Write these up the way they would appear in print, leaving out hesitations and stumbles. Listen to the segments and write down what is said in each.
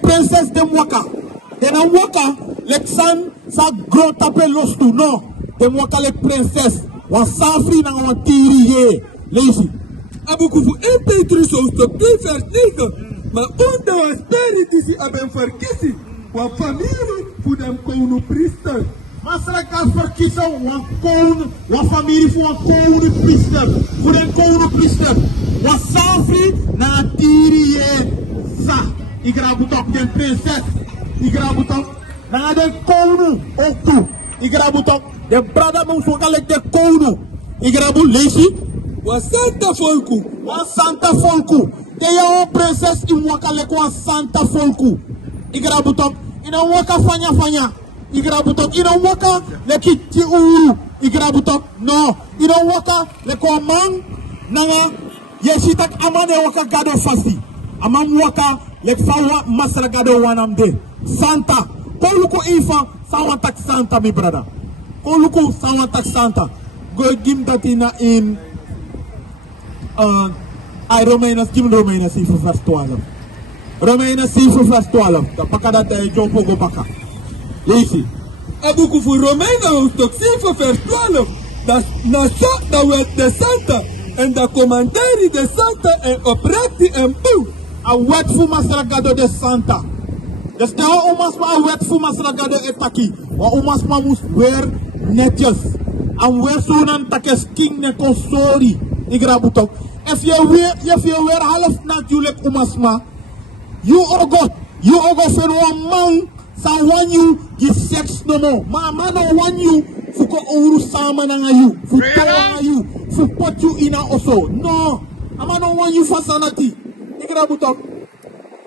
princesse de Mwaka. Tena Mwaka, lek san sa gros tape los tu, no. De Mwaka lek princesse. Wan safri na wan tiriye. Lazy. Abuku fu impetri zo stok 2 vers 9. Maar onder was peritisi aben verkisi. Wan familie voor dem kounu priester. Masyarakat verkiezen wan familie voor een kounu priester. Voor een kounu priester. Wan safri na tiriye sa. Igrabutok den prinses. Igrabutok. Na den kounu ook toe. Igrabutok. De brada mong sokalek de kounu. Igrabu leesi. Wa Santa Folku. Wa Santa Folku. De jou prinses in wakalek wa Santa Folku. Igrabutok. Ina waka fanya. Igrabutok. Ina waka leki ti uru. Igrabutok. No. Ina waka leko man. Nanga. Yesitak amane waka gado fasti. Amam waka lek fawa masra gado wanamde. Santa. Koluko ifa sawantak Santa mi brada. Koluko sawantak Santa. Go gim datina in Romeinen 7 vers 12. Romeinen 7 vers 12. Dat pakken dat Jompo go pakken. Lees je. Abuku voor Romeinen hoofdstuk 7 vers 12. Dat werd de Santa. En de commentari de Santa en oprechte en boe. A wet voor Masragado de Santa. Dus daar omasma a wet voor Masragado etaki. Wa omasma moest weer netjes. En weer zo'n takes king ne konsori. Igrabutok. If you wear half natuurlijk omasma. You ogo for one man. Sa wan you give sex no more. Ma no wan you. Fuko ouru sama na you. Fuko na you. Fuko pot you ina also. No. Ama no wan you for sanity. Igrabutok.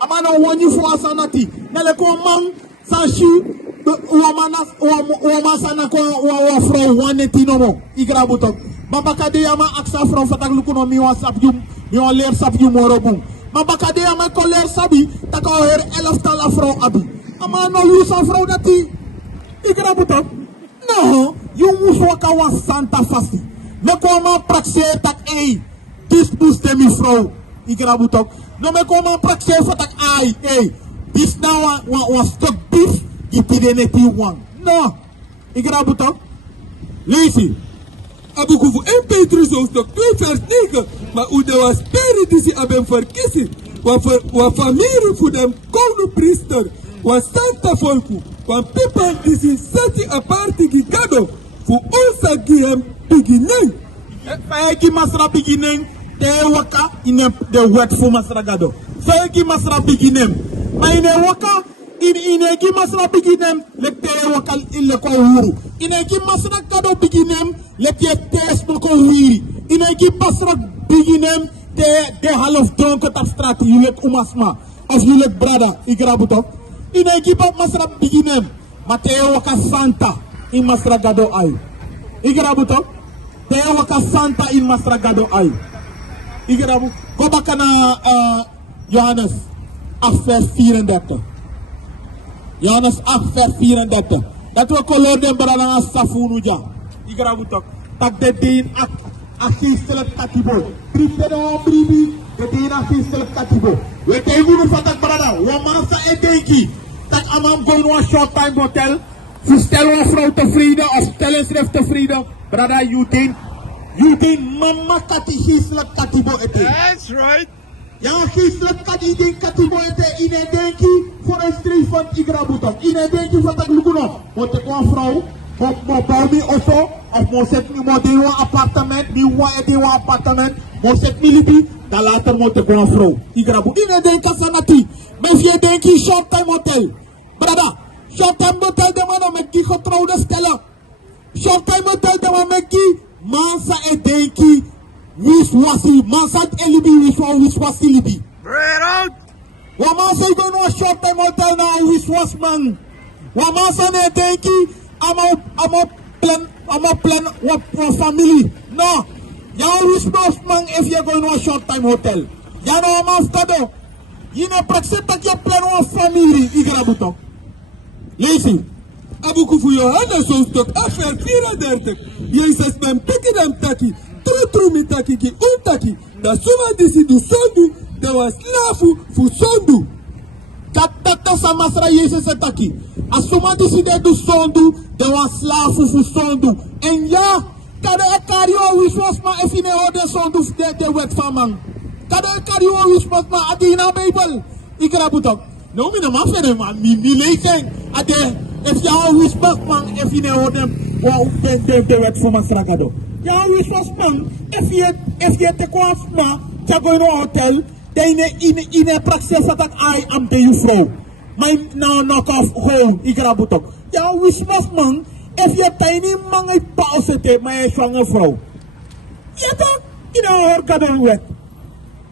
Ama no wan you for sanity. Nele ko man sa shu. Wama sana ko wa from 180 no more. Igrabutok. Mabakade yama aksa from fatak lukuno mi wa sap you. Mi wa leer sap you morobum. Mabakade yama ko leer sabi. Taka her 11 tala from abi. Ama no use of from dati. Igrabutok. No. You must waka wa Santa fasti. Me ko ma praxe tak this boost demi vrouw. Igrabutok. No me ko ma praxe fatak this now wa stock beef. Ipidenti one. No. Igrabutok. Lazy. Abuku voor 1 Petrus hoofdstuk 2 vers 9. Maar hoe de was peritisi aben verkisi. Wa familie voor dem kounu priester. Wa Santa Folku. Wa people disi seti aparte gigado. Voor ons giem beginning. Faiki masra beginning. Te waka in de wet voor masra gado. Faiki masra beginning. Maar in de waka. Inegi masra biginem lekte wakal ille ko wuru inegi masra kado biginem lekte tes no ko wiri inegi masra biginem de half donko tap strat yulek umasma of yulek brada igrabuto inegi masra biginem mate waka Santa in masra gado ay igrabuto te waka Santa in masra gado ay igrabu ko bakana Johannes affaire 34. Johannes 8 vers 34. Dat we kolor den brada safunu ja. Igrabutok. Tak de din ak geestelijk katibo. Brief de bribi de din ak geestelijk katibo. We tegunu fatak brada. Wa mansa e denki. Tak amam go no short time hotel. Fu stel een vrouw tevreden of stel een schrift tevreden. Brada you din mama kati geestelijk katibo ete. That's right. Ja, geestelijk kan iedereen katiboete in een denkie voor een streef van Igrabutok. In een denkie van dat lukuno. Moet ik een vrouw, moet bouw me also, of moet zet me moet een appartement, me moet een appartement, moet zet me libi, dan later moet ik een vrouw. Igrabu. In een denkie van dat die. Maar je denkie short time hotel. Brada, short time hotel de man met die getrouwde stellen. Short time hotel de man met die mansa en denkie. Wiswasi, Mansat Elibi, Wiswasi Libi. Bring it out! Wamasa go no short time hotel now, Wiswas man. Wamasa ne denki, I'm a plan what family. No. Ya Wiswas man if you go no short time hotel. Ya no amafkado. You ne praxe tak your plan one family, Igrabuto. Lazy. Abuku voor Johannes hoofdstuk 8 vers 34. Jezus ben pikken hem taki. True mitaki ki untaki. Da suma disi du sondu. de was slafu fu sondu. Katata sa masra Jezus setaki. Asuma decide do sondu, de was slafu fu sondu. En ja, kade ekario wiswas ma efine ode sondu de wet famang. Kade ekario wiswas ma adina Bible. Ikrabutok. No mina ma fere ma mi lezen ade if ya wiswas ma efine ode wa de wet famang sragado. Ja wiswas ma if ye te kwafma chago no hotel. In praxis dat I am de juffrouw. Mijn knock off home, ik rabutok. Ja, wismas man, if je tiny man een pauze te, mijn zwanger vrouw. Ja toch, in een orkadon wet.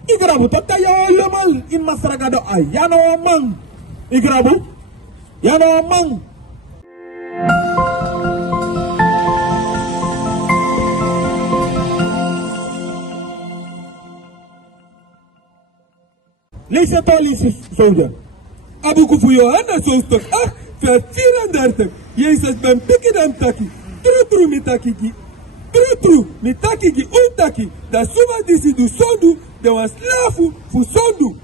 Ik rabutok, dat je allemaal in Masragado ai. Ja no man, ik rabu. Ja no man. Lees het al eens zouden. Abukufu Johannes hoofdstuk 8, vers 34. Jezus ben pikken taki. Trutru mitakiki. Trutru mitakiki untaki. Da suma disi du sondu. De was slafu fu sondu.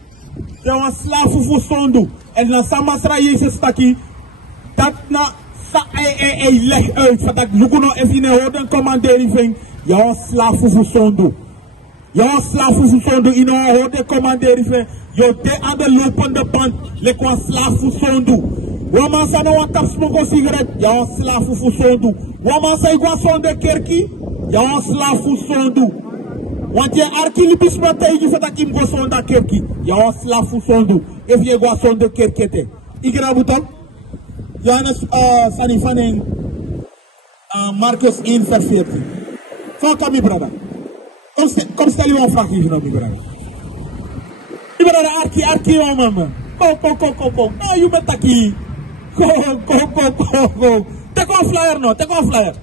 De was slafu fu sondu. En dan samasra Jezus taki. Dat na sa leg uit. Zodat lukuno evine houden commandering ving. Ja was slafu fu sondu. Ja was slafu fu sondu. Ino houden commandering ving. Yo te aan de lopende band, lek was slafu sondu. Waman sa no wa tap smoko sigaret, ya was slafu fu sondu. Waman sa igwa sonde kerki, ya was slafu sondu. Want je arki lipis mata igi fata kim go sonda kerki, ya was slafu sondu. If je gwa sonde kerkete. Ikira butam, Johannes sani fanen Marcus 1 vers 14. Faka mi brada. Kom stel je een vraag hier naar mi brada. Ibrada arki o mama. Ko. No, you bet taki. Go. Take off flyer no, take off flyer.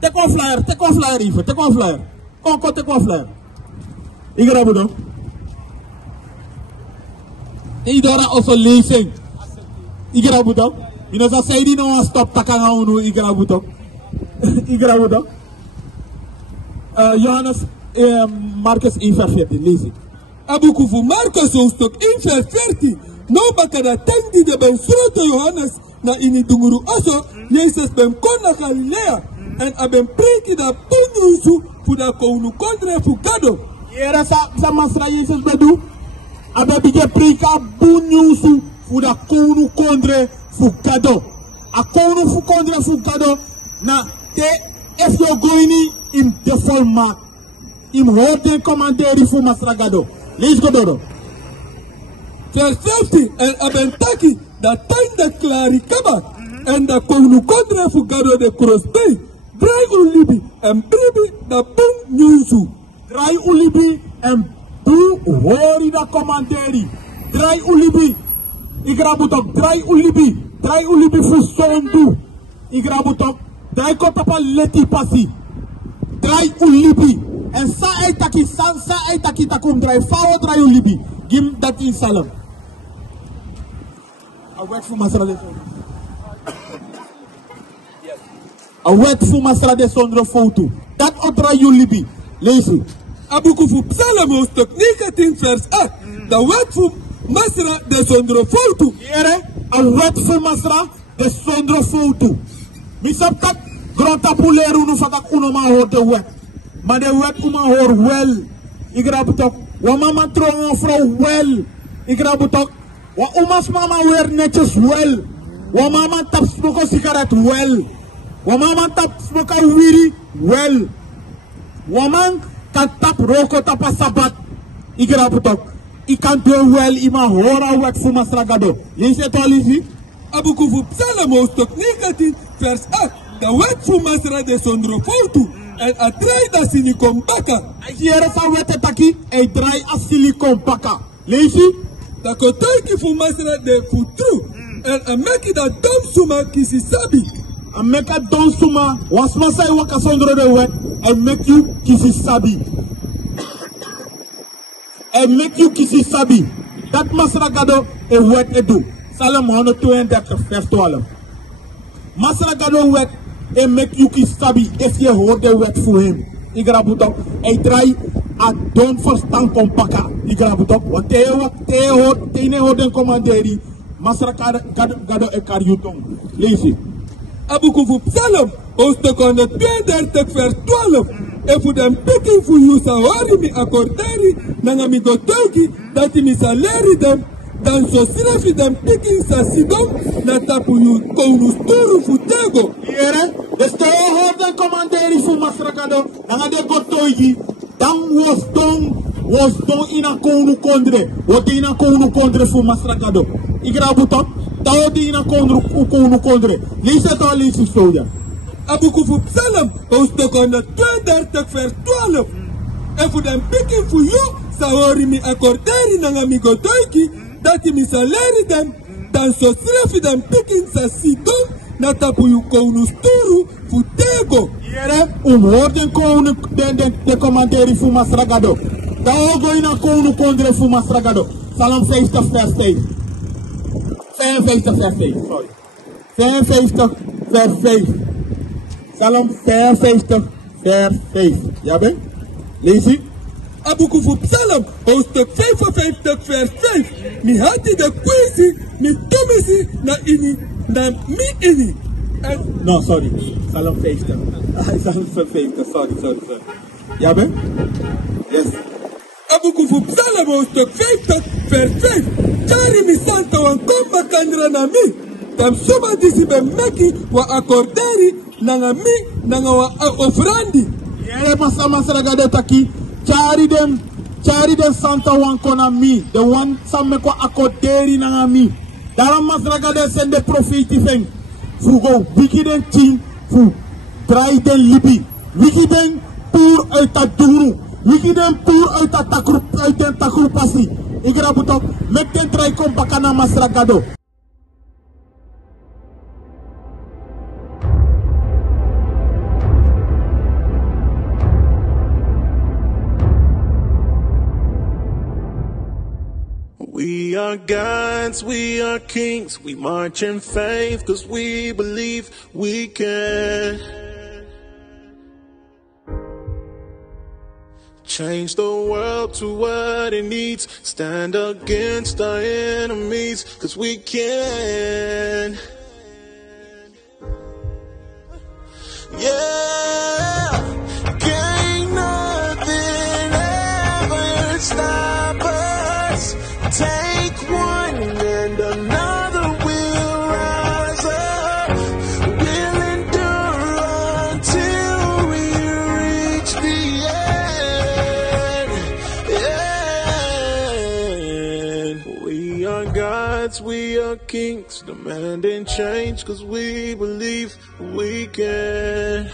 Take off flyer even. Take off flyer. Ko take off flyer. Igra budo. Idora also leasing. Igra budo. You know say di no stop takanga unu igra budo. Igra budo. Johannes Marcus 1 vers 14 lees it. Abukufu Marcus hoofdstuk 1 vers 14. No bakada tendi de ben srote Johannes na ini dunguru aso. Jezus ben kon na Galilea. En aben preki da pundusu fuda kounu kondre fugado. Yera sa masra Jezus bedu. Abe bige preka bunyusu fuda kounu kondre fugado. A kounu fu kondre fugado. Na te if you're going in the full mark. Im hoorde commanderi fu masragado. Lees go dodo. Vers 15. En abentaki da time da klari kaba. En da kounu kondre fugado de crossbay. Dry ulibi en bribi da boom nyusu. Dry ulibi en boom hori da commanderi. Dry ulibi. Igrabutok dry ulibi. Dry ulibi fu sondu. Igrabutok. Dry kotapa leti pasi. Dry ulibi. En sa eitaki takum dry fawo dry ulibi. Gim dat in salam. A wet fu masra de sondro. A wet fu masra de sondro foto. Dat o dry ulibi. Lees it. Abukufu psalm hoofdstuk 19 vers 8. Da wet fu masra de sondro foto. Here, a wet fu masra de sondro foto. Misap tak grota puleru nu fatak uno ma hoor de wet. Maar de wet uma hoor wel. Ik raap toch. Wa mama trouwen vrouw wel. Ik raap toch. Wa umas mama weer netjes wel. Wa mama tap smoke sigaret wel. Wa mama tap smoke wiri wel. Wa man kan tap roko tapa sabat. Ik raap toch. Ik kan doen wel ima hora wet voor masragado. Lees het al eens. Abukufu psalm hoofdstuk 19 vers 8. De wet voor masra de sondro foto. En a draai da silicon baka. Hier sa wete taki. E draai a silicon baka. Lees je? Da kotoiki fu masra de futru. En a meki da dom suma kisi sabi. A meka dom suma. Was masai waka sondro de wet. And make you kisi sabi. And make you kisi sabi. Dat masra gado e wet e do. Psalm 132 vers 12. Masra gado wet. En make you kiss sabi if je hoort de wet voor hem. Ik raap het op. Hij draai a don't verstaan kon pakken. Ik raap het op. Wat tene houden commanderi. Masra gado e karjutong. Lees je. Abukufu Psalm, hoofdstuk 132 vers 12. En voor den picking voor je sawari mi accorderi, nanga mi gotoki, dat mi saleri dem, dan zo schrijf je den picking sa sidon, na tapu je konus turu futego. Here, de steo hoorden commanderi voor Masra gado, nanga de gotoki, dan was don in a konu kondre, wat in a konu kondre voor Masra gado. Ik raap het op. Tao di na konu kondre. Lees het al eens zo ja. Abukufu Psalm, hoofdstuk 132 vers 12. En voor den picking voor jou, sawari mi accorderi nanga mi gotoiki, dat mi saleri dem, dan zo schrijf je den picking sa sidon, na tapu je konus turu futego. Here, woorden konu de commentary voor Masra gado. Tao go in a konu kondre voor Masra gado. Psalm 50 vers 5. 55 vers 5, sorry. 55 vers 5. Psalm 55 vers 5. Ja ben? Lees je? Abukufu Psalm, hoofdstuk 55 vers 5. Mi hati de kwezi, mi tomisi na ini, na mi ini. No, sorry. Psalm 50. Psalm 50, sorry. Ja ben? Yes. Abukufu Psalm, hoofdstuk 50 vers 5. Chari mi santa wan komba kandra na mi. Tam soma disi be meki wa accorderi nanga mi nanga wa ofrandi. Yere Masra gado taki. Chari dem santa wan kona mi. De wan samme ko accorderi nanga mi. Daarom Masra gado sende profeti feng. Fugo wiki den ting fu draai den libi. Wiki den puur uit dat duru. Wiki den puur uit den takru pasi. Ik raap het op, met den draai kom bakana Masra gado. We are gods, we are kings, we march in faith, cause we believe we can change the world to what it needs, stand against our enemies, cause we can. Yeah, can't nothing ever stop us. Take one and another will rise up. We'll endure until we reach the end. We are gods, we are kings, demanding change, cause we believe we can.